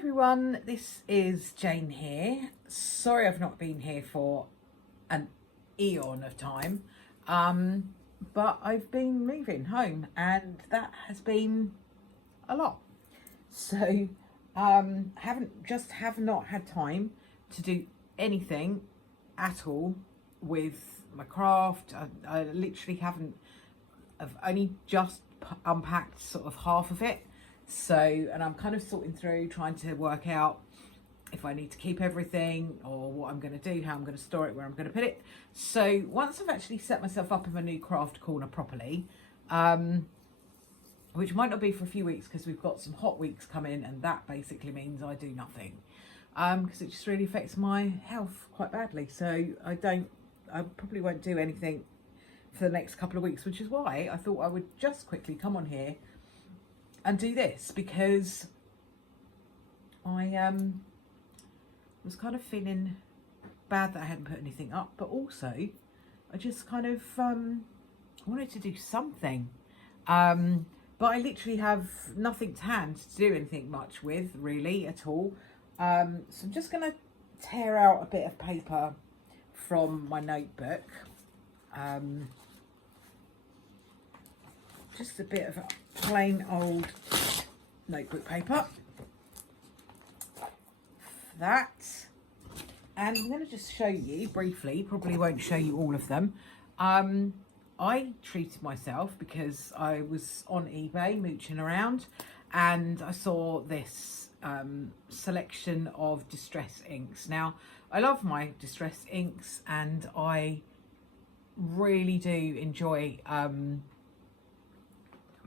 Everyone, this is Jane here. Sorry I've not been here for an eon of time, but I've been moving home and that has been a lot. So have not had time to do anything at all with my craft. I literally haven't. I've only just unpacked sort of half of it. So, and I'm kind of sorting through, trying to work out if I need to keep everything or what I'm going to do, how I'm going to store it, where I'm going to put it. So once I've actually set myself up in my new craft corner properly, which might not be for a few weeks because we've got some hot weeks coming, and that basically means I do nothing because it just really affects my health quite badly. So I probably won't do anything for the next couple of weeks, which is why I thought I would just quickly come on here and do this, because I was kind of feeling bad that I hadn't put anything up, but also I just kind of wanted to do something, but I literally have nothing to hand to do anything much with really at all. So I'm just going to tear out a bit of paper from my notebook, just a bit of plain old notebook paper, that, and I'm going to just show you briefly, probably won't show you all of them. I treated myself because I was on eBay mooching around and I saw this selection of distress inks. Now I love my distress inks and I really do enjoy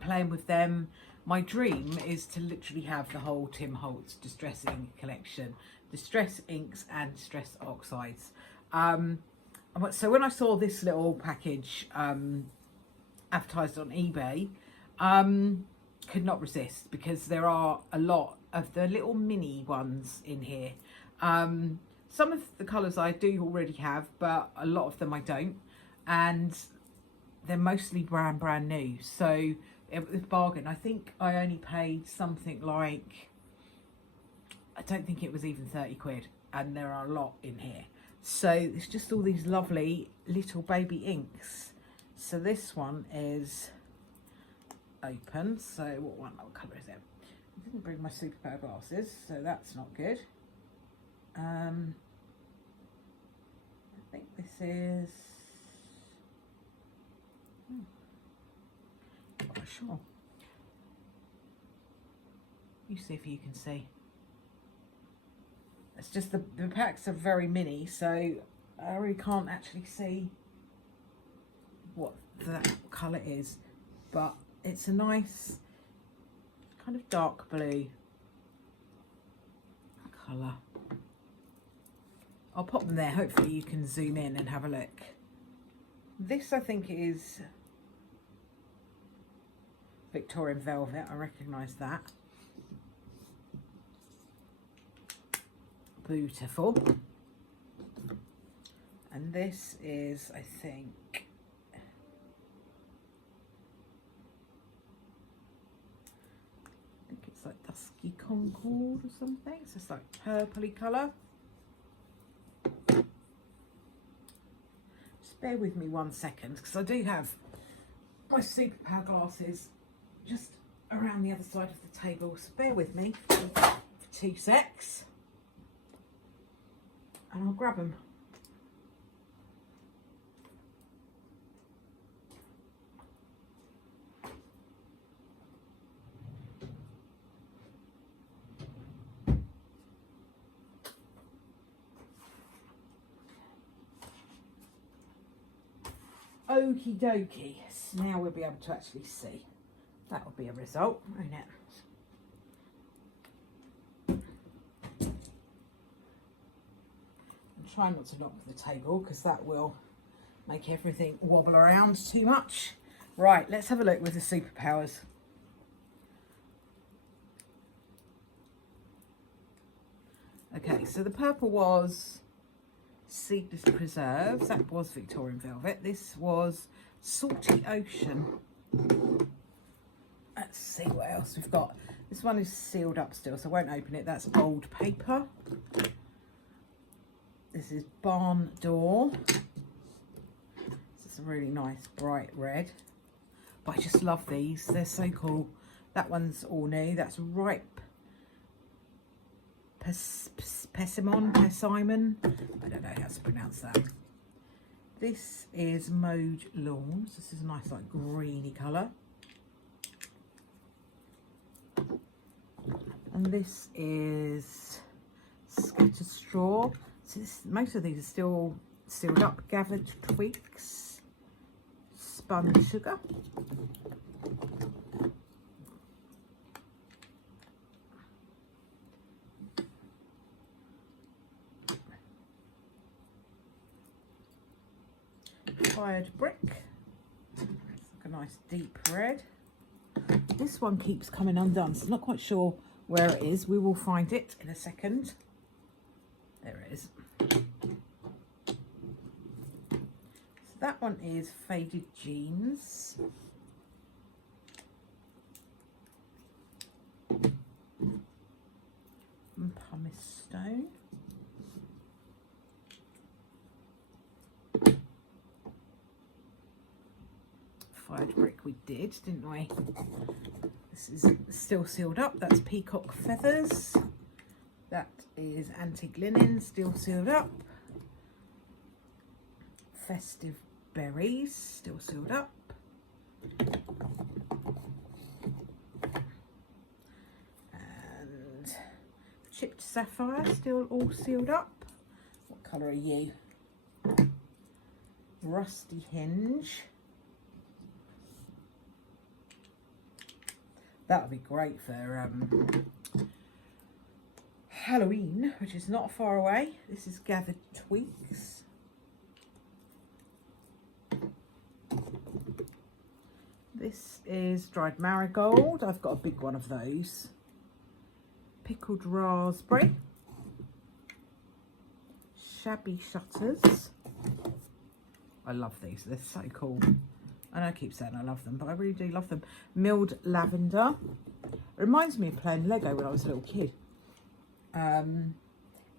playing with them. My dream is to literally have the whole Tim Holtz distress ink collection, distress inks and distress oxides. So when I saw this little package advertised on eBay, could not resist, because there are a lot of the little mini ones in here. Some of the colours I do already have, but a lot of them I don't, and they're mostly brand new. So it was a bargain. I think I only paid something like, I don't think it was even 30 quid, and there are a lot in here. So it's just all these lovely little baby inks. So this one is open. So what colour is it? I didn't bring my super power glasses, so that's not good. I think this is, not sure. You see if you can see. It's just the packs are very mini, so I really can't actually see what that colour is, but it's a nice kind of dark blue colour. I'll pop them there, hopefully you can zoom in and have a look. This I think is Victorian Velvet, I recognise that. Beautiful. And this is, I think, it's like Dusky Concord or something. It's just like purpley colour. Just bear with me 1 second, because I do have my super power glasses just around the other side of the table, so bear with me for 2 secs and I'll grab them. Okie dokie, so now we'll be able to actually see. That will be a result, won't it? I'm trying not to knock the table because that will make everything wobble around too much. Right, let's have a look with the superpowers. Okay, so the purple was Seedless Preserves, that was Victorian Velvet. This was Salty Ocean. Let's see what else we've got. This one is sealed up still, so I won't open it. That's old paper. This is Barn Door. This is a really nice bright red. But I just love these. They're so cool. That one's all new. That's Ripe Persimmon. I don't know how to pronounce that. This is Mowed Lawns. This is a nice like greeny colour. And this is Scattered Straw. So most of these are still sealed up. Gathered Twigs. Spun Sugar. Fired Brick. It's like a nice deep red. This one keeps coming undone, so I'm not quite sure where it is. We will find it in a second. There it is. So that one is Faded Jeans. And Pumice Stone. Fired Brick we did, didn't we? This is still sealed up. That's Peacock Feathers. That is Antique Linen, still sealed up. Festive Berries, still sealed up. And Chipped Sapphire, still all sealed up. What colour are you? Rusty Hinge. That would be great for Halloween, which is not far away. This is Gathered Twigs. This is Dried Marigold. I've got a big one of those. Pickled Raspberry. Shabby Shutters. I love these. They're so cool. And I keep saying I love them, but I really do love them. Milled Lavender. It reminds me of playing Lego when I was a little kid.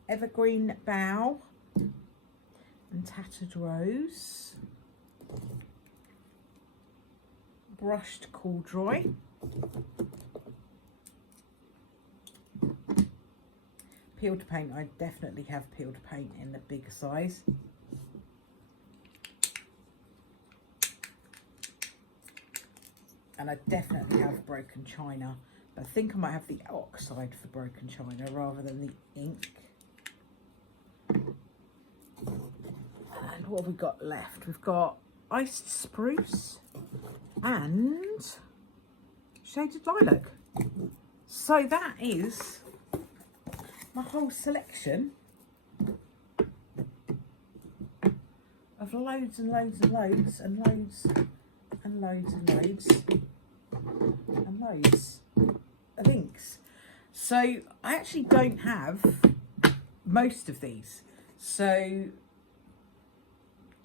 Evergreen Bough. And Tattered Rose. Brushed Corduroy. Peeled paint. I definitely have peeled paint in the big size. And I definitely have Broken China. But I think I might have the oxide for Broken China rather than the ink. And what have we got left? We've got Iced Spruce and Shaded Lilac. So that is my whole selection of loads and loads and loads and loads and loads and loads and loads of inks. So I actually don't have most of these, so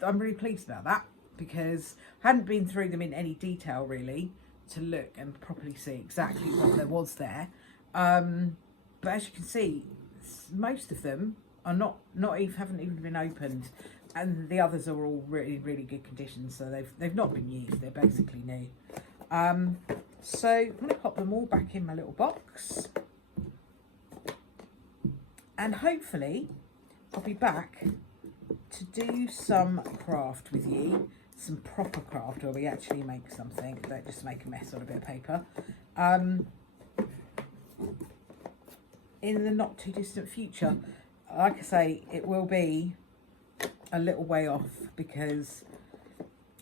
I'm really pleased about that because I hadn't been through them in any detail really to look and properly see exactly what there was there, but as you can see most of them are haven't even been opened, and the others are all really good condition, so they've not been used. They're basically new. So I'm going to pop them all back in my little box, and hopefully I'll be back to do some craft with you, some proper craft where we actually make something, don't just make a mess on a bit of paper, in the not too distant future. Like I say, it will be a little way off because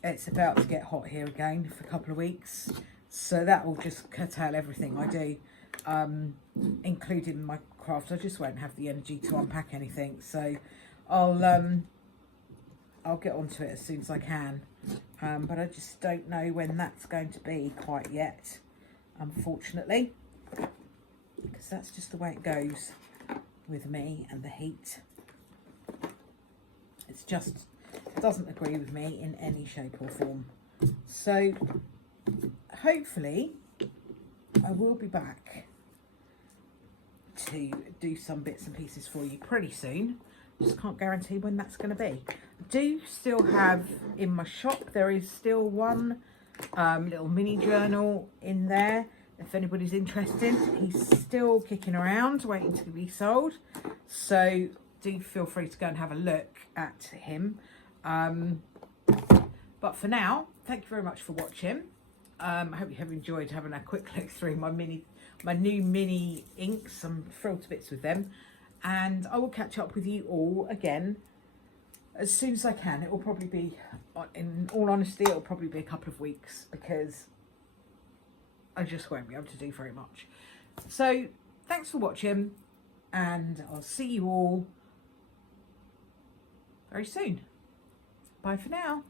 it's about to get hot here again for a couple of weeks, so that will just curtail everything I do, including my craft. I just won't have the energy to unpack anything, so I'll get onto it as soon as I can, but I just don't know when that's going to be quite yet, unfortunately, because that's just the way it goes with me and the heat. It's just, it doesn't agree with me in any shape or form. So hopefully I will be back to do some bits and pieces for you pretty soon. Just can't guarantee when that's going to be. I do still have in my shop, there is still one little mini journal in there. If anybody's interested, he's still kicking around, waiting to be sold. So do feel free to go and have a look at him. But for now, thank you very much for watching. I hope you have enjoyed having a quick look through my new mini inks. I'm thrilled to bits with them. And I will catch up with you all again as soon as I can. It will probably be, in all honesty, it will probably be a couple of weeks because I just won't be able to do very much. So thanks for watching, and I'll see you all very soon. Bye for now.